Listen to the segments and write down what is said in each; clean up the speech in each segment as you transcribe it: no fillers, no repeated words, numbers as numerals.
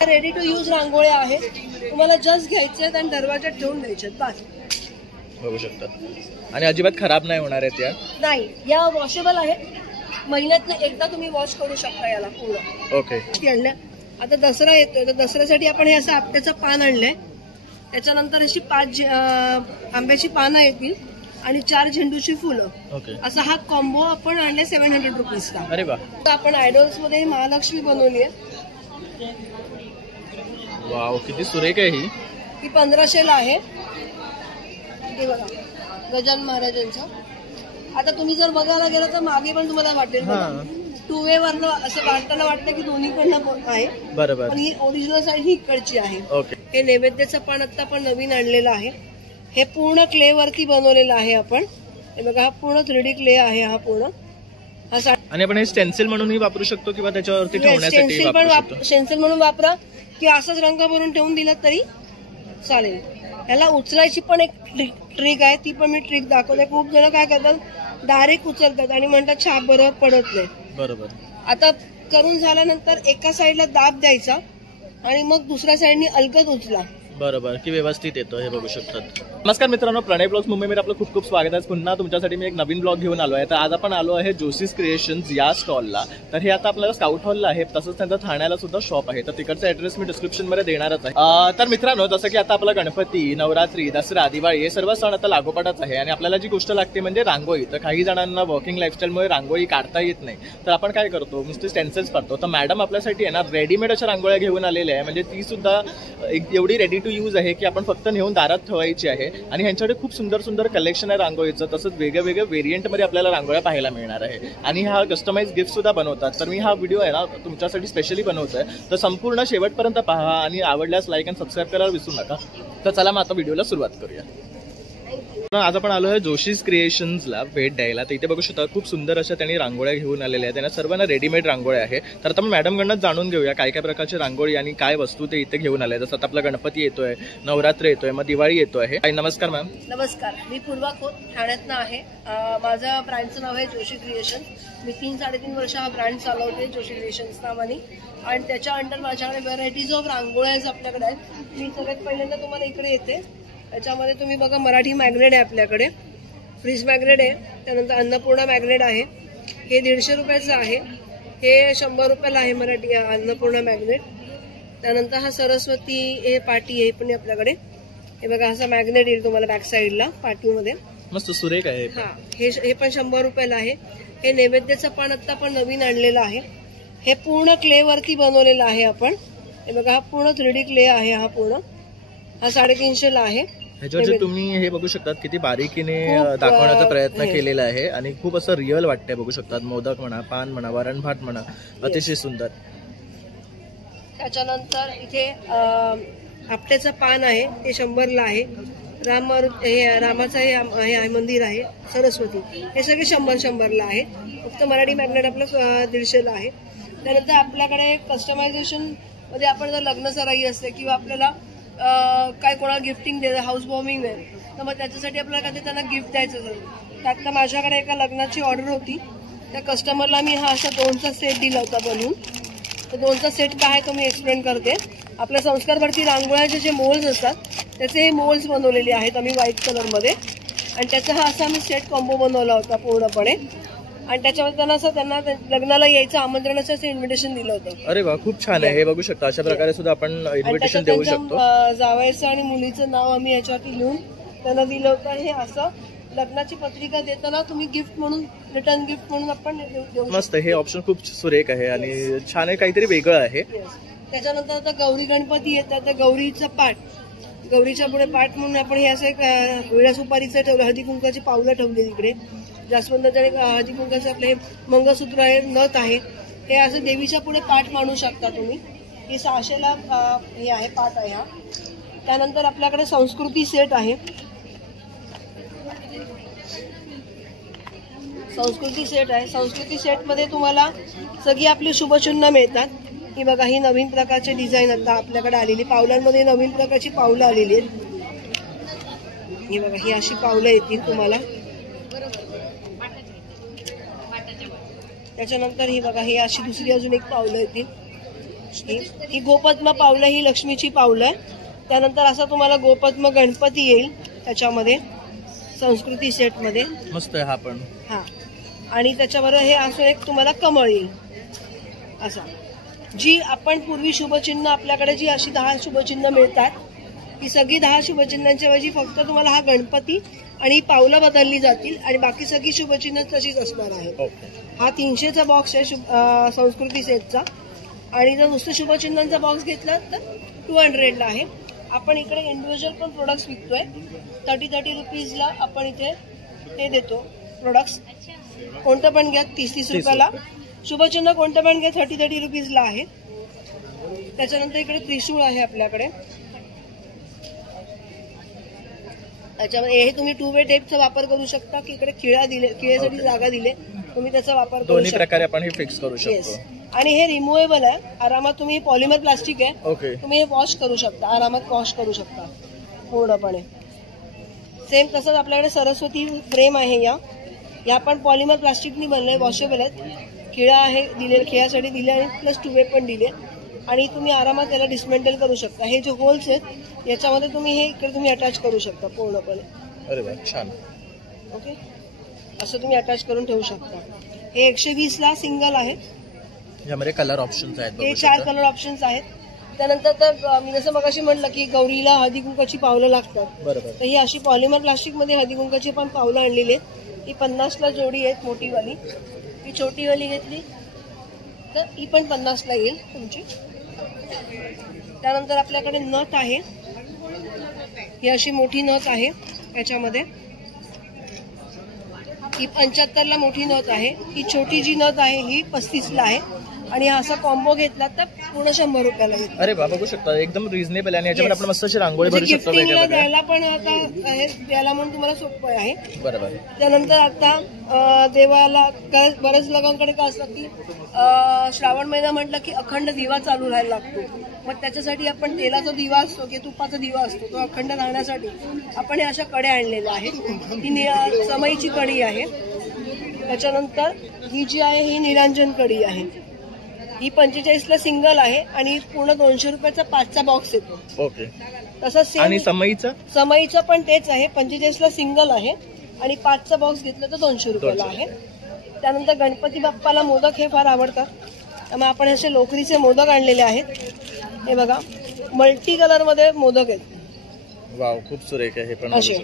Ready to use रांगोळ्या आहेत, तुम्हाला जस्ट घ्यायच्या आणि दरवाजात ठेवून द्यायच्या बस. बघू शकता आणि अजिबात खराब नाही होणार आहेत या. नाही, या वॉशेबल आहेत, महिन्यातनं एकदा तुम्ही वॉश करू शकता याला पूर्ण. ओके. आणल्या आता दसरा येतोय तर दसऱ्यासाठी आपण हे असं आपट्याचं पान आणलंय, त्याच्यानंतर अशी 5 आंब्याची पानं येतील आणि 4 झेंडूची फुलं. ओके. असा हा कॉम्बो आपण आणलाय 700 रुपीजचा. अरे वा. आपण आयडॉल्स मध्ये महालक्ष्मी बनवली आहे. वाव, किती सुरेख आहे ही. 1500 ला आहे. हे बघा गजानन महाराजांचं. आता तुम्ही जर बघायला गेलं तर मागे पण तुम्हाला वाटेल 2 वे वरनं असं वाटताना वाटतं की दोन्हीकडनं आहे. बरोबर. पण ही ओरिजिनल साईड ही इकडची आहे. ओके. हे नैवेद्याचं पण आता पण नवीन आणलेलं आहे. हे पूर्ण क्ले वरती बनवलेलं आहे आपण. हे बघा हा पूर्ण 3D क्ले आहे हा पूर्ण. आणि आपण हे स्टेन्सिल म्हणूनही वापरू शकतो किंवा त्याच्यावरती ठेवण्यासाठी वापरू शकतो. स्टेन्सिल म्हणून वापरा की असंच रंग भरून ठेवून दिला तरी चालेल. याला उचलायची पण एक ट्रिक आहे, ती पण मी ट्रिक दाखवते. खूप जण काय करतात डायरेक्ट उचलतात आणि म्हणतात छाप बरोबर पडत नाही. बरोबर. आता करून झाल्यानंतर एका साईडला दाब द्यायचा आणि मग दुसऱ्या साईडनी अलगद उचला. बरोबर की व्यवस्थित येतो. हे बघू शकतात. नमस्कार मित्रांनो, प्रणय ब्लॉग्स मुंबईमध्ये आपलं खूप खूप स्वागत आहे. पुन्हा तुमच्यासाठी मी एक नवीन ब्लॉग घेऊन आलो आहे. तर आज आपण आलो आहे जोशीज क्रिएशन्स या स्टॉलला. तर हे आता आपल्याला स्काउट हॉलला आहे, तसंच त्यांचा ठाण्याला सुद्धा शॉप आहे. तर तिकडचा ऍड्रेस मी डिस्क्रिप्शन मध्ये देणारच आहे. तर मित्रांनो, जसं की आता आपला गणपती, नवरात्री, दसरा, दिवाळी हे सर्व सण आता लागोपाठच आहे आणि आपल्याला जी गोष्ट लागते म्हणजे रांगोळी. तर काही जणांना वर्किंग लाईफस्टाईलमुळे रांगोळी काढता येत नाही, तर आपण काय करतो, नुसते स्टेन्सिल्स काढतो. तर मॅडम आपल्यासाठी आहे ना रेडीमेड अशा रांगोळ्या घेऊन आलेल्या आहे. म्हणजे ती सुद्धा एवढी रेडी टू यूज आहे की आपण फक्त नेऊन दारात ठेवायची आहे. आणि ह्यांच्याकडे खूप सुंदर सुंदर कलेक्शन आहे रांगोळीचं. तसंच वेगळ्या वेगळ्या व्हेरियंट मध्ये आपल्याला रांगोळ्या पाहायला मिळणार आहे. आणि हा कस्टमाइज गिफ्ट सुद्धा बनवतात. तर मी हा व्हिडिओ आहे ना तुमच्यासाठी स्पेशली बनवतोय. तर संपूर्ण शेवटपर्यंत पहा आणि आवडल्यास लाईक आणि सबस्क्राईब करायला विसरू नका. तर चला मग आता व्हिडिओला सुरुवात करूया. आज आपण आलो आहे जोशीज क्रिएशन्सला भेट द्यायला. तर इथे बघू शकता खूप सुंदर अशा त्यांनी रांगोळ्या घेऊन आलेल्या आहेत. त्यांना सर्वांना रेडीमेड रांगोळ्या आहे. तर आता आपण मॅडमकडनं जाणून घेऊया काय काय प्रकारची रांगोळी आणि काय वस्तू ते इथे घेऊन आले. जसं आता आपला गणपती येतोय, नवरात्र येतोय, मग दिवाळी येतोय. नमस्कार मॅम. नमस्कार, मी पूर्वा खोत, ठाण्यातनं आहे. माझं ब्रँडचं नाव आहे जोशी क्रिएशन्स. मी 3-3.5 वर्ष हा ब्रँड चालवते जोशी क्रिएशन्स नावाने. आणि त्याच्या अंडर माझ्याकडे व्हरायटीज ऑफ रांगोळ्या आपल्याकडे आहेत. मी सगळ्यात पहिल्यांदा तुम्हाला इकडे येते. त्याच्यामध्ये तुम्ही बघा मराठी मॅग्नेट आहे आपल्याकडे, फ्रीज मॅग्नेट आहे, त्यानंतर अन्नपूर्णा मॅग्नेट आहे. हे 150 रुपयाचं आहे. हे 100 रुपयाला आहे मराठी अन्नपूर्णा मॅग्नेट. त्यानंतर हा सरस्वती हे पाटी आहे पण आपल्याकडे. हे बघा असा मॅग्नेट येईल तुम्हाला बॅक साईडला पाटीमध्ये, मस्त सुरेख आहे. हा, हे पण 100 रुपयाला आहे. हे नैवेद्याचं पण आता पण नवीन आणलेलं आहे. हे पूर्ण क्ले वरती बनवलेलं आहे आपण. हे बघा हा पूर्ण 3D क्ले आहे. हा पूर्ण हा 350 ला आहे. ह्याच्यावरती तुम्ही हे बघू शकतात किती बारीकीने दाखवण्याचा प्रयत्न केलेला आहे आणि खूप असं रिअल वाटतंय. बघू शकतात मोदक म्हणा, पान म्हणा, वरण भात म्हणा, अतिशय सुंदर. त्याच्यानंतर इथे आपट्याचं पान आहे, ते 100 ला आहे. रामाचं हे मंदिर आहे, सरस्वती, हे सगळे 100 ला आहे. फक्त मराठी मॅग्नेट आपलं 150 ला आहे. त्यानंतर आपल्याकडे कस्टमायझेशन मध्ये आपण जर लग्न सराई असते किंवा आपल्याला काय कोणाला गिफ्टिंग द्यायचं, हाऊस वॉर्मिंग आहे, तर मग त्याच्यासाठी आपल्याला कधी त्यांना गिफ्ट द्यायचं असेल. त्यात माझ्याकडे एका लग्नाची ऑर्डर होती. त्या कस्टमरला मी हा असा 2चा सेट दिला होता बनवून. तर 2चा सेट काय आहे तो मी एक्सप्लेन करते. आपल्या संस्कारवरती रांगोळ्याचे जे मोल्स असतात त्याचे हे मोल्स बनवलेले आहेत आम्ही व्हाईट कलरमध्ये. आणि त्याचा हा असा मी सेट कॉम्बो बनवला होता पूर्णपणे. आणि त्याच्यामध्ये त्यांना लग्नाला यायचं आमंत्रणाचं असं इन्व्हिटेशन दिलं होतं. अरे वा, खूप छान आहे. हे बघू शकता अशा प्रकारे सुद्धा आपण इन्व्हिटेशन देऊ शकतो. जावयाचं आणि मुलीचं नाव आम्ही याच्यावरती लिहून त्यांना दिलं होतं. हे असं लग्नाची पत्रिका देताना तुम्ही गिफ्ट म्हणून, रिटर्न गिफ्ट म्हणून आपण देऊ. मस्त, हे ऑप्शन खूप सुरेख आहे आणि छान आहे, काहीतरी वेगळं आहे. त्याच्यानंतर आता गौरी गणपती येतात, तर गौरीचा पाठ, गौरीच्या पुढे पाठ म्हणून आपण हे असं एक विळा सुपारीचं ठेवलं, हळदी कुंकाची पावलं ठेवली तिकडे, जास्वंदाच्या हळदी कुंकाचं आपले मंगळसूत्र आहे, नथ आहे. हे असं देवीच्या पुढे पाठ मांडू शकता तुम्ही. ही 600 ला हे आहे, पाठ आहे हा. त्यानंतर आपल्याकडे संस्कृती सेट आहे. संस्कृती सेटमध्ये तुम्हाला सगळी आपली शुभचिन्ह मिळतात. ही बघा, ही नवीन प्रकारचे डिझाईन आता आपल्याकडे आलेली, पावलांमध्ये नवीन प्रकारची पावलं आलेली आहेत. ही बघा, ही अशी पावलं येतील तुम्हाला. त्याच्यानंतर ही बघा, ही अशी दुसरी अजून एक पावलं येतील. ही गोपद्म पावलं, ही लक्ष्मीची पावलं आहे. त्यानंतर असा तुम्हाला गोपद्म गणपती येईल त्याच्यामध्ये, संस्कृती सेटमध्ये. मस्त आहे हा पण. हा, आणि त्याच्याबरोबर हे असं एक तुम्हाला कमळ येईल असा. जी आपण पूर्वी शुभचिन्ह आपल्याकडे जी अशी 10 शुभचिन्ह मिळतात, ही सगळी 10 शुभचिन्हांच्या ऐवजी फक्त तुम्हाला हा गणपती आणि ही पावलं बदलली जातील आणि बाकी सगळी शुभचिन्ह तशीच असणार आहेत. हा 300चा बॉक्स आहे संस्कृती सेटचा. आणि जर नुसतं शुभचिन्हांचा बॉक्स घेतला तर 200ला आहे. आपण इकडे इंडिव्हिज्युअल पण प्रोडक्ट्स विकतोय. 30 रुपीजला आपण इथे हे देतो प्रोडक्ट्स. कोणतं पण घ्या 30 रुपयाला. शुभचिन्ह कोणतं पण घ्या 30 रुपीजला आहे. त्याच्यानंतर इकडे त्रिशूळ आहे आपल्याकडे. त्याच्यामध्ये हे तुम्ही 2 वे टेपचा वापर करू शकता की इकडे खिळ्यासाठी जागा दिले, तुम्ही त्याचा वापर करू शकता. दोन्ही प्रकारे आपण हे फिक्स करू शकतो. आणि हे रिमुवेबल आहे. आरामात तुम्ही पॉलिमर प्लास्टिक आहे, ओके, तुम्ही हे वॉश करू शकता, आरामात वॉश करू शकता पूर्णपणे. सेम तसंच आपल्याकडे सरस्वती फ्रेम आहे. या पण पॉलिमर प्लास्टिकनी बनले, वॉशेबल आहेत. खिळा आहे दिले, खिळ्यासाठी दिले आणि प्लस 2 वे पण दिले. आणि तुम्ही आरामात त्याला डिसमेंटल करू शकता. हे जे होल्स आहेत याच्यामध्ये तुम्ही हे इकडे तुम्ही अटॅच करू शकता पूर्णपणे. अरे वा, छान. ओके, असं तुम्ही अटॅच करून ठेवू शकता. हे 120ला सिंगल आहे. यामध्ये कलर ऑप्शन्स आहेत, हे 4 कलर ऑप्शन्स आहेत. त्यानंतर तर मी जसं मगाशी म्हटलं की गौरीला हळदी कुंकाची पावलं लागतात, बरोबर. तर ही अशी पॉलिमर प्लास्टिक मध्ये हळदी कुंकाची पण पावलं आणलेली आहेत. ही 50ला जोडी आहेत मोठीवाली. ही छोटीवाली घेतली तर ही पण 50ला येईल तुमची. त्यानंतर आपल्याकडे नथ आहे. ही अशी मोठी नथ आहे याच्यामध्ये. ही 75ला मोठी नथ आहे. ही छोटी जी नथ आहे ही 35ला आहे. आणि हा असा कॉम्बो घेतला तर पूर्ण 100 रुपयाला येईल. अरे वा, बघू शकता एकदम रिझनेबल आहे. आणि याच्यामध्ये आपण मस्त अशी रांगोळी भरू शकतो. गिफ्टिंगला द्यायला पण आता द्यायला म्हणून तुम्हाला सोपं आहे. बरोबर. त्यानंतर आता देवाला बऱ्याच लोकांकडे काय असतं की श्रावण महिना म्हटलं की अखंड दिवा चालू राहायला लागतो. मग त्याच्यासाठी आपण तेलाचा दिवा असतो की तुपाचा दिवा असतो, तो अखंड राहण्यासाठी आपण हे अशा कड्या आणलेल्या आहेत. ही समईची कडी आहे. त्याच्यानंतर ही जी आहे ही निरांजन कडी आहे. ही 45ला सिंगल आहे आणि पूर्ण 200 रुपयाचा 5चा बॉक्स येतो. ओके. तसंच आणि समईचं पण तेच आहे. 45ला सिंगल आहे आणि 5चा बॉक्स घेतला तर 200 रुपयाला आहे. त्यानंतर गणपती बाप्पाला मोदक हे फार आवडतात, त्यामुळे आपण असे लोकरीचे मोदक आणलेले आहेत. हे बघा, मल्टी कलर मध्ये मोदक आहेत. वाव, खूप सुरेख आहे. हे पण असे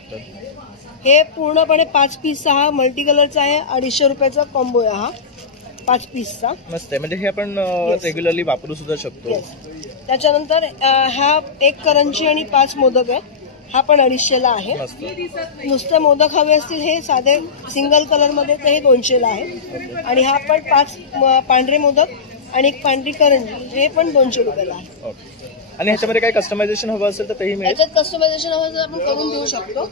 हे पूर्णपणे 5 पीसचा हा मल्टी कलरचा आहे. 250 रुपयाचा कॉम्बो आहे हा 5 पीसचा. मस्त आहे. म्हणजे हे आपण रेग्युलरली वापरू सुद्धा शकतो. त्याच्यानंतर हा 1 करंजी आणि 5 मोदक आहे. हा पण 250ला आहे. नुसते मोदक हवे असतील हे साधे सिंगल कलर मध्ये तर हे 200ला आहे. आणि हा पण 5 पांढरे मोदक आणि 1 पांढरी करंजी हे पण 200 रुपयाला आहे. आणि ह्याच्यामध्ये काही कस्टमायझेशन हवं असेल तर तेही मिळेल. त्याच्यात कस्टमायझेशन हवं तर आपण करून देऊ शकतो.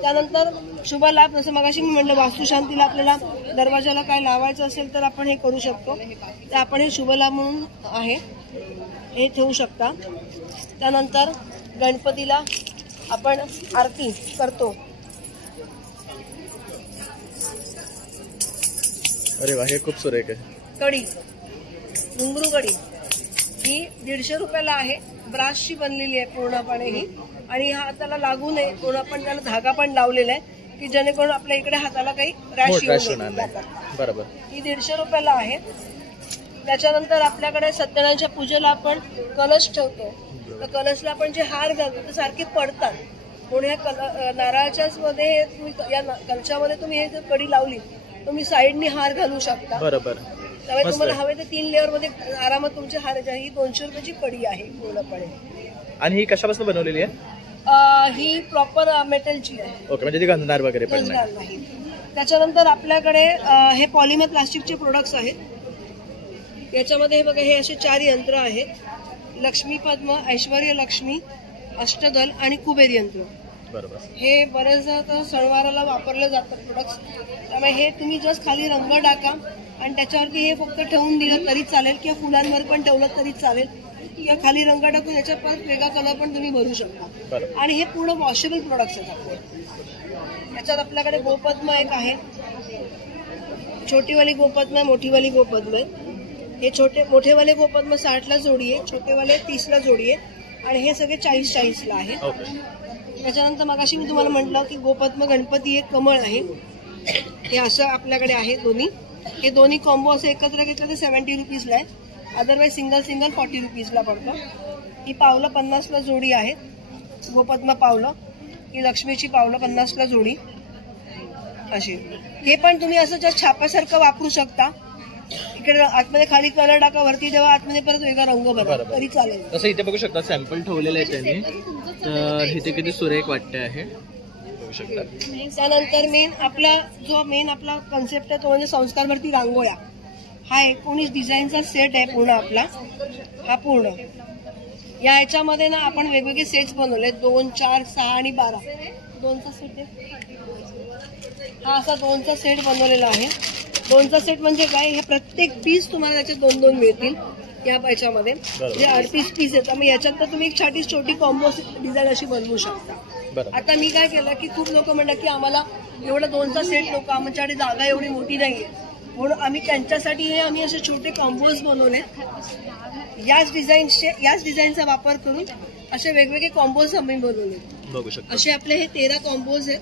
त्यानंतर शुभ लाभ, जसं मगाशी मी म्हटलं वास्तुशांतीला आपल्याला दरवाजाला काय लावायचं असेल तर आपण हे करू शकतो. तर आपण हे शुभ लाभ म्हणून आहे हे ठेवू शकता. त्यानंतर गणपतीला आपण आरती करतो. अरे वा, हे खूप सुरेख आहे. कडी, घुंगरू कडी, ही 150 रुपयाला आहे. ब्रासची बनलेली आहे पूर्णपणे ही. आणि हाताला लागू नये म्हणून आपण त्याला धागा पण लावलेला आहे की जेणेकरून आपल्या इकडे हाताला काही रॅश येऊ नये. बरोबर. ही 150 रुपयाला आहे. त्याच्यानंतर आपल्याकडे सत्यनारायणच्या पूजेला आपण कलश ठेवतो. तर कलशला आपण जे हार घालतो ते सारखे पडतात. म्हणून ह्या नारळाच्याच मध्ये तुम्ही या कलशामध्ये तुम्ही हे जर कडी लावली तुम्ही साईडनी हार घालू शकता. बरोबर. त्यामुळे तुम्हाला हवे तर 3 लेअर मध्ये आरामात तुमचे हार. ही 200 रुपयाची कडी आहे पूर्णपणे. आणि ही कशापासून बनवलेली आहे? ही प्रॉपर मेटलची आहे. ओके, म्हणजे ती गंजणार वगैरे पण नाही. त्याच्यानंतर आपल्याकडे हे पॉलिमर प्लास्टिकचे प्रोडक्ट्स आहेत. याच्यामध्ये हे बघा, हे असे 4 यंत्र आहेत. लक्ष्मी पद्म, ऐश्वर्य लक्ष्मी, अष्टदल आणि कुबेर यंत्र. बरोबर. हे बरेचदा सणवाराला वापरले जातात प्रोडक्ट्स. त्यामुळे हे तुम्ही जस्ट खाली रंग टाका आणि त्याच्यावरती हे फक्त ठेवून दिलं तरी चालेल किंवा फुलांवर पण ठेवलं तरी चालेल किंवा खाली रंग टाकून याच्यात परत वेगळा कलर पण तुम्ही भरू शकता. आणि हे पूर्ण वॉशेबल प्रोडक्ट्स आहेत. याच्यात आपल्याकडे गोपद्म एक आहे. छोटीवाली गोपद्म आहे, मोठीवाली गोपद्म आहे. हे मोठेवाले गोपद्म 60ला जोडी आहे, छोटेवाले 30ला जोडी आहे आणि हे सगळे 40-40ला आहे. त्याच्यानंतर मगाशी मी तुम्हाला म्हटलं की गोपद्म गणपती एक कमळ आहे, हे असं आपल्याकडे आहे दोन्ही. हे दोन्ही कॉम्बो असं एकत्र घेतलं तर 70 रुपीजला आहे, अदरवाईज सिंगल 40 रुपीजला पडतं. ही पावलं 50ला जोडी आहे, गोपद्म पावलं. ही लक्ष्मीची पावलं 50ला जोडी अशी. हे पण तुम्ही असं जर छापासारखं वापरू शकता. इकडे आतमध्ये खाली कलर टाका, वरती जेव्हा आतमध्ये परत वेगळा रंग भरा तरी चालेल. तसं इथे बघू शकता सॅम्पल ठेवलेलं आहे त्यांनी, तर इथे किती सुरेख वाटते आहे बघू शकता. त्यानंतर आपला कन्सेप्ट आहे तो म्हणजे संस्कारवरती रांगोळ्या. हा 19 डिझाईनचा सेट आहे पूर्ण आपला. हा पूर्ण या ह्याच्यामध्ये ना आपण वेगवेगळे सेट्स बनवले, 2, 4, 6 आणि 12. 2चा सेट आहे हा, असा 2चा सेट बनवलेला आहे. 2चा सेट म्हणजे काय, हे प्रत्येक पीस तुम्हाला त्याचे 2-2 मिळतील या पैशामध्ये. जे 38 पीस येतात, मग याच्यात तर तुम्ही एक छोटी कॉम्बो डिझाईन अशी बनवू शकता. आता मी काय केलं की खूप लोक म्हणतात की आम्हाला एवढा 2चा सेट नको, आमच्याकडे जागा एवढी मोठी नाहीये, म्हणून आम्ही त्यांच्यासाठी हे असे छोटे कॉम्बोज बनवले. याच डिझाईनचा वापर करून असे वेगवेगळे कॉम्बोज आम्ही बनवले. बघू शकता असे आपले हे 13 कॉम्बोज आहेत,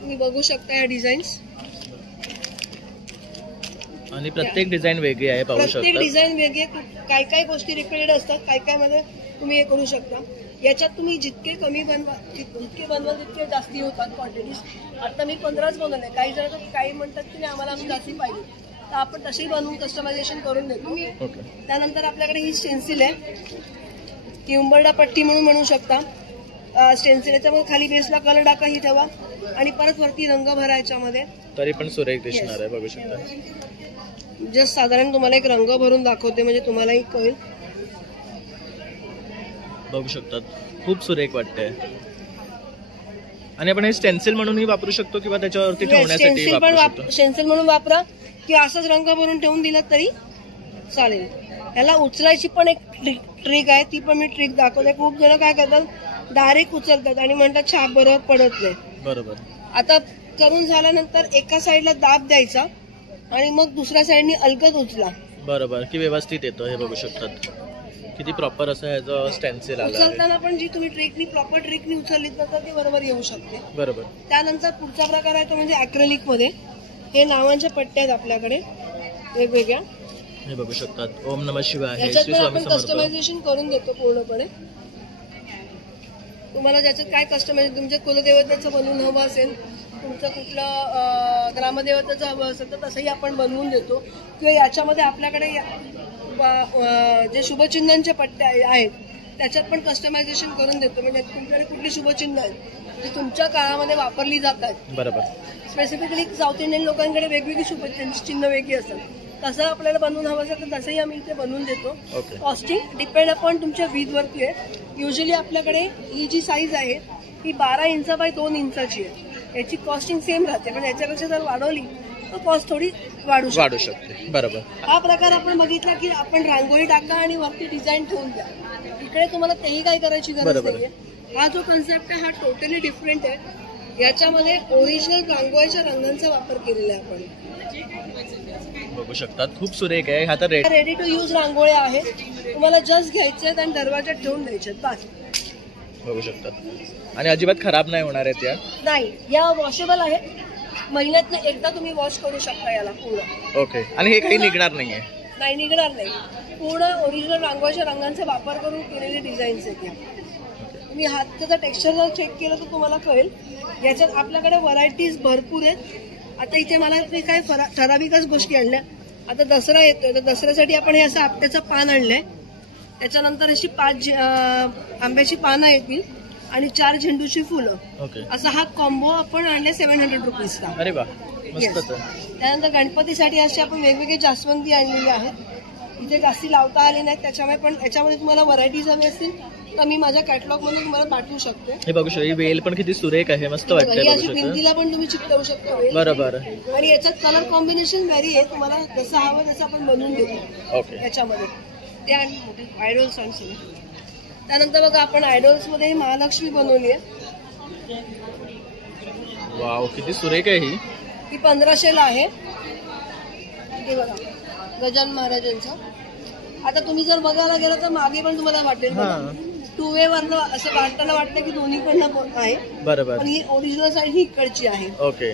तुम्ही बघू शकता या डिझाईन्स. आणि प्रत्येक डिझाईन वेगळी आहे, पाहू शकता. प्रत्येक डिझाईन वेगळी, काय गोष्टी रिपीटेड असतात, काय मध्ये तुम्ही हे करू शकता. याच्यात तुम्ही जितके कमी बनवाल तितके जास्ती होतात क्वांटिटीज. आता मी 15च बनवले. काही म्हणतात की आम्हाला जास्ती पाहिजे, तर आपण तसेही बनवून कस्टमायझेशन करून देतो. त्यानंतर आपल्याकडे ही स्टेन्सिल आहे, ती उंबरडा पट्टी म्हणून म्हणू शकता. स्टेन्सिल याच्यामध्ये खाली बेसला कलर टाका, ही ठेवा आणि परत वरती रंग भरा याच्यामध्ये, तरी पण सुरेख दिसणार आहे. बघू शकता. जस्ट साधारण तुम्हाला एक रंग भरून दाखवते म्हणजे तुम्हालाही कळेल. बघू शकतात खूप सुरेख वाटते. आणि आपण हे स्टेन्सिल म्हणूनही वापरू शकतो किंवा त्याच्यावरती ठेवण्यासाठी वापरू शकतो. स्टेन्सिल म्हणून वापरा किंवा असंच रंग भरून ठेवून दिला तरी चालेल. याला उचलायची पण एक ट्रिक आहे, ती पण मी ट्रिक दाखवते. खूप जण काय करतात, डायरेक्ट उचलतात आणि म्हणतात छाप बरोबर पडत नाही. बरोबर. आता करून झाल्यानंतर एका साईडला दाब द्यायचा आणि मग दुसऱ्या साईडनी अलगद उचला. बरोबर की व्यवस्थित येतो. हे बघू शकतात किती प्रॉपर असं ह्याचं स्टेन्सिल आलं. उचलताना पण जी तुम्ही प्रॉपर ट्रिकनी उचलली तर ती बरोबर येऊ शकते. बरोबर. त्यानंतर पुढचा प्रकार आहे तो म्हणजे ऍक्रेलिक मध्ये. हे नावांच्या पट्ट्या आहेत आपल्याकडे वेगवेगळ्या, हे बघू शकतात. ओम नमः शिवाय. याच्यात पण आपण कस्टमायझेशन करून देतो पूर्णपणे. तुम्हाला ज्याच्यात काय कस्टमायझेशन, तुमच्या कुलदेवतेचं बनवून हवं असेल, तुमचं कुठलं ग्रामदेवतेचं हवं असेल तर तसंही आपण बनवून देतो. किंवा याच्यामध्ये आपल्याकडे जे शुभचिन्हांच्या पट्ट्या आहेत त्याच्यात पण कस्टमायझेशन करून देतो. म्हणजे तुमच्याकडे कुठली शुभचिन्ह आहेत जी तुमच्या काळामध्ये वापरली जातात. बरोबर. स्पेसिफिकली साऊथ इंडियन लोकांकडे वेगवेगळी शुभचिन्ह वेगळी असतात, तसं आपल्याला बनवून हवं असेल तर तसंही आम्ही इथे बनवून देतो. कॉस्टिंग डिपेंड अपॉन तुमच्या वीजवरती आहे. युजली आपल्याकडे ही जी साईज आहे ही 12 इंच बाय 2 इंचाची आहे. याची कॉस्टिंग सेम राहते, पण याच्यापेक्षा जर वाढवली तर कॉस्ट थोडी वाढू शकते. बरोबर. हा प्रकार आपण बघितला की आपण रांगोळी टाका आणि वरती डिझाईन ठेवून द्या. इकडे तुम्हाला तेही काय करायची गरज नाहीये. हा जो कन्सेप्ट आहे हा टोटली डिफरंट आहे. याच्यामध्ये ओरिजिनल रांगोळीच्या रंगांचा वापर केलेला आहे आपण. बघू शकतात खूप सुरेख आहे. हा तर रेडी टू यूज रांगोळ्या आहेत. तुम्हाला जस्ट घ्यायचे आणि दरवाजात ठेवून द्यायचे बस. बघू शकतात. आणि अजिबात खराब नाही होणार आहेत या. नाही, या वॉशेबल आहेत. महिन्यातनं एकदा तुम्ही वॉश करू शकता याला पूर्ण. ओके. आणि हे काही निघणार नाहीये. नाही, निघणार नाही. पूर्ण ओरिजिनल रांगोळीच्या रंगांचा वापर करून केलेले डिझाईन्स आहेत या. तुम्ही हाताचा टेक्स्चर जर चेक केलं तर तुम्हाला कळेल. याच्यात आपल्याकडे व्हरायटीज भरपूर आहेत. आता इथे मला काय ठराविकच गोष्टी आणल्या. आता दसरा येतोय तर दसऱ्यासाठी आपण हे असं आपट्याचं पान आणलंय. त्याच्यानंतर अशी 5 आंब्याची पानं येतील आणि 4 झेंडूची फुलं. असा हा कॉम्बो आपण आणले 700 रुपीजचा. अरे वा, मस्त. त्यानंतर गणपतीसाठी अशी आपण वेगवेगळे जास्वंदी आणलेली आहेत. इथे जास्ती लावता आले नाहीत, त्याच्यामुळे पण याच्यामध्ये तुम्हाला व्हरायटीज हवी असतील तर मी माझ्या कॅटलॉग मध्ये तुम्हाला पाठवू शकते. हे बघू शकता. ही वेल पण किती सुरेख आहे, मस्त वाटते. अशी भिंतीला पण तुम्ही चिकटवू शकता. बरोबर. आणि याच्यात कलर कॉम्बिनेशन व्हॅरी आहे. तुम्हाला जसं हवं तसं आपण बनवून देतो याच्यामध्ये. ते आयडॉल सॉंग्स. त्यानंतर बघा आपण आयडॉल्स मध्ये महालक्ष्मी बनवली आहे. वाव, किती सुरेख आहे ही. 1500ला आहे. हे बघा गजानन महाराजांचं. आता तुम्ही जर बघायला गेलं तर मागे पण तुम्हाला वाटेल टू वे वरनं असं काढताना वाटतं की दोन्ही पण आहे, बरोबर, पण ही ओरिजिनल साईड ही इकडची आहे. ओके.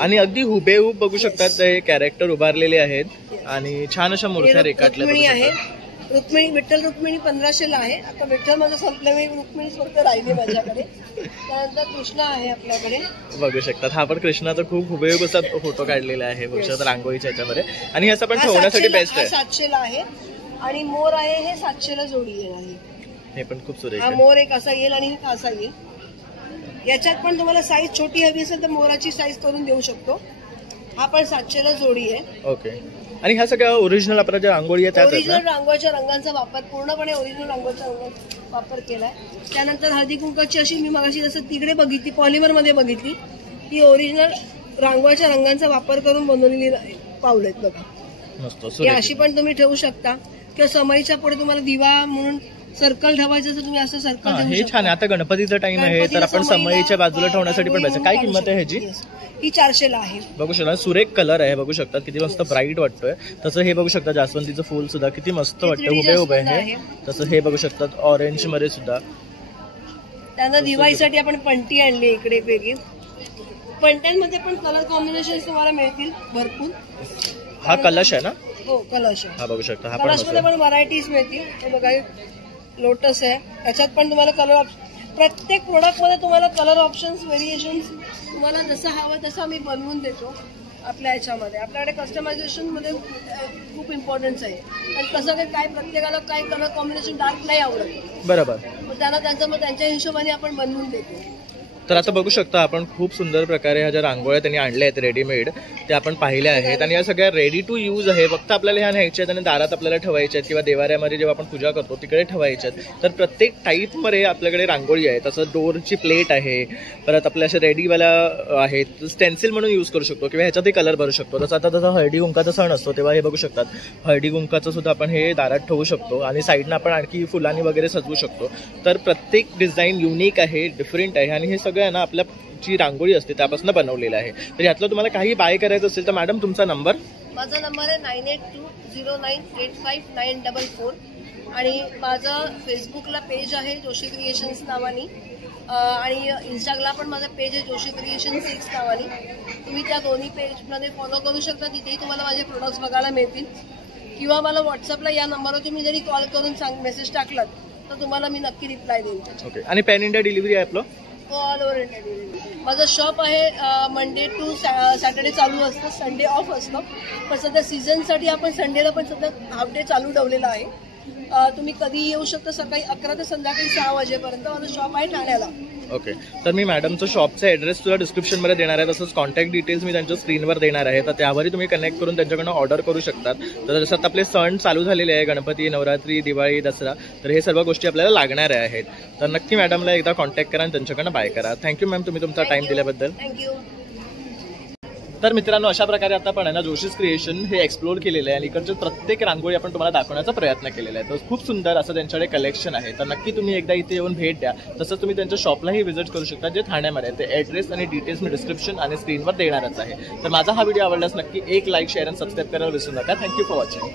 आणि अगदी हुबेहूब बघू शकतात हे कॅरेक्टर उभारलेले आहेत आणि छान अशा मूर्त्या रेखाटल्या आहे. रुक्मिणी, विठ्ठल रुक्मिणी 1500ला आहे. आता विठ्ठल माझं संपलं, मी रुक्मिणीच फक्त राहिली माझ्याकडे. त्यानंतर कृष्ण आहे आपल्याकडे, बघू शकतात. हा पण कृष्णाचा खूप हुबेहूब असा फोटो काढलेला आहे बघू शकतात रांगोळीच्या ह्याच्यामध्ये. आणि हे असं पण ठेवण्यासाठी बेस्ट आहे. 700ला आहे. आणि मोर आहे हे 700ला जोडी येणार आहे. हे पण खूप सुरेख हा आहे. मोर एक असा येईल आणि एक असा येईल. याच्यात पण तुम्हाला साईज छोटी हवी असेल तर मोराची साईज करून देऊ शकतो. हा पण 700ला जोडी आहे. ओके. आणि ह्या सगळ्या ओरिजिनल आपल्या ज्या रांगोळी आहेत ओरिजिनल रांगोळीच्या रंगांचा वापर, पूर्णपणे ओरिजिनल रांगोळीचा वापर केलाय. त्यानंतर हळदी कुंकाची अशी मी मगाशी जसं तिकडे बघितली, पॉलिमर मध्ये बघितली, ती ओरिजिनल रांगोळीच्या रंगांचा वापर करून बनवलेली पाऊल आहेत बघा. मस्त. अशी पण तुम्ही ठेवू शकता किंवा समईच्या पुढे तुम्हाला दिवा म्हणून सर्कल ठेवायचं तर तुम्ही असं सर्कल ठेवू हे शकता. छान आहे. आता गणपतीचा टाइम आहे तर आपण समईच्या बाजूला ठेवण्यासाठी पण पाहिजे. काय किंमत आहे ह्याची? ही 400ला आहे. बघू शकता सुरेख कलर आहे, बघू शकता किती मस्त ब्राईट वाटतोय. तसं हे बघू शकता जास्वंदीचं फुल सुद्धा किती मस्त वाटतं, उभे उभे आहे. तसं हे बघू शकतात ऑरेंज मध्ये सुद्धा. त्यांना दिवाळीसाठी आपण पंटी आणली इकडे वेगळी. पंट्यांमध्ये पण कलर कॉम्बिनेशन तुम्हाला मिळतील भरपूर. हा कलश आहे ना? हो कलश आहे. हा बघू शकता. हा कलश मध्ये पण व्हरायटीज मिळतील. हे बघा लोटस आहे, याच्यात पण तुम्हाला कलर, प्रत्येक प्रोडक्ट मध्ये तुम्हाला कलर ऑप्शन्स, व्हेरिएशन्स तुम्हाला जसं हवं तसं आम्ही बनवून देतो आपल्या याच्यामध्ये. आपल्याकडे कस्टमायझेशन मध्ये खूप इम्पॉर्टन्स आहे. आणि कसं काय प्रत्येकाला काय कलर कॉम्बिनेशन डार्क नाही आवडत, बरोबर, मग त्यांना त्यांच्या हिशोबाने आपण बनवून देतो. तर आता बघू शकता आपण खूप सुंदर प्रकारे ह्या ज्या रांगोळ्या त्यांनी आणल्या आहेत रेडीमेड त्या आपण पाहिल्या आहेत. आणि या सगळ्या रेडी टू यूज आहे. फक्त आपल्याला ह्या न्यायच्या आहेत आणि दारात आपल्याला ठेवायच्या आहेत किंवा देवाऱ्यामध्ये जेव्हा आपण पूजा करतो तिकडे ठेवायच्या आहेत. तर प्रत्येक टाईपमध्ये आपल्याकडे रांगोळी आहे. तसं डोरची प्लेट आहे, परत आपल्या अशा रेडीवाल्या आहेत, स्टेन्सिल म्हणून यूज करू शकतो किंवा ह्याच्यातही कलर भरू शकतो. तसं आता जसं हळदी कुंकाचा सण असतो तेव्हा हे बघू शकतात हळदी कुंकाचं सुद्धा आपण हे दारात ठेवू शकतो आणि साईडनं आपण आणखी फुलांनी वगैरे सजवू शकतो. तर प्रत्येक डिझाईन युनिक आहे, डिफरंट आहे आणि हे सगळं आहे ना आपल्या जी रांगोळी असते त्यापासून बनवलेलं आहे. तर यातलं तुम्हाला काही बाय करायचं असेल तर मॅडम तुमचा नंबर? माझा नंबर आहे 9820985944 आणि माझं फेसबुकला पेज आहे जोशी क्रिएशन्स नावानी आणि इंस्टाग्रामला पण माझा पेज आहे जोशी क्रिएशन 6 नावानी. तुम्ही त्या दोन्ही पेजमध्ये फॉलो करू शकता. तिथेही तुम्हाला माझे प्रोडक्ट्स बघायला मिळतील किंवा मला व्हॉट्सअपला या नंबरवर तुम्ही जरी कॉल करून मेसेज टाकलात तर तुम्हाला मी नक्की रिप्लाय देईन. ओके. आणि पॅन इंडिया डिलिव्हरी आहे आपलं? All over India delivery. माझं शॉप आहे मंडे टू सॅटर्डे चालू असतं, संडे ऑफ असतं. पण सध्या सीझनसाठी आपण संडेला पण सध्या हाफ डे चालू ठेवलेला आहे. तुम्ही कधी येऊ शकता, सकाळी 11 ते संध्याकाळी 6 वाजेपर्यंत. माझं शॉप आहे ठाण्याला. ओके. तर मी मॅडमचं शॉपचा ॲड्रेस सुद्धा डिस्क्रिप्शनमध्ये देणार आहे. तसंच कॉन्टॅक्ट डिटेल्स मी त्यांच्या स्क्रीनवर देणार आहे. तर त्यावरही तुम्ही कनेक्ट करून त्यांच्याकडनं ऑर्डर करू शकतात. तर जसं आपले सण चालू झालेले आहे, गणपती, नवरात्री, दिवाळी, दसरा, तर हे सर्व गोष्टी आपल्याला लागणार आहेत. तर नक्की मॅडमला एकदा कॉन्टॅक्ट करा आणि त्यांच्याकडनं बाय करा. थँक्यू मॅम तुम्ही तुमचा टाइम दिल्याबद्दल. थँक्यू. तर मित्रांनो अशा प्रकारे आता आपण आहे ना जोशीज क्रिएशन हे एक्सप्लोर केलेलं आहे आणि इकडचे प्रत्येक रांगोळी आपण तुम्हाला दाखवण्याचा प्रयत्न केलेला आहे. तर खूप सुंदर असं त्यांच्याकडे कलेक्शन आहे. तर नक्की तुम्ही एकदा इथे येऊन भेट द्या. तसंच तुम्ही त्यांच्या शॉपलाही व्हिजिट करू शकता जे ठाण्यामध्ये आहे. ते ॲड्रेस आणि डिटेल्स मी डिस्क्रिप्शन आणि स्क्रीनवर देणारच आहे. तर माझा हा व्हिडिओ आवडल्यास नक्की एक लाईक, शेअर आणि सबस्क्राईब करायला विसरू नका. Thank you for watching.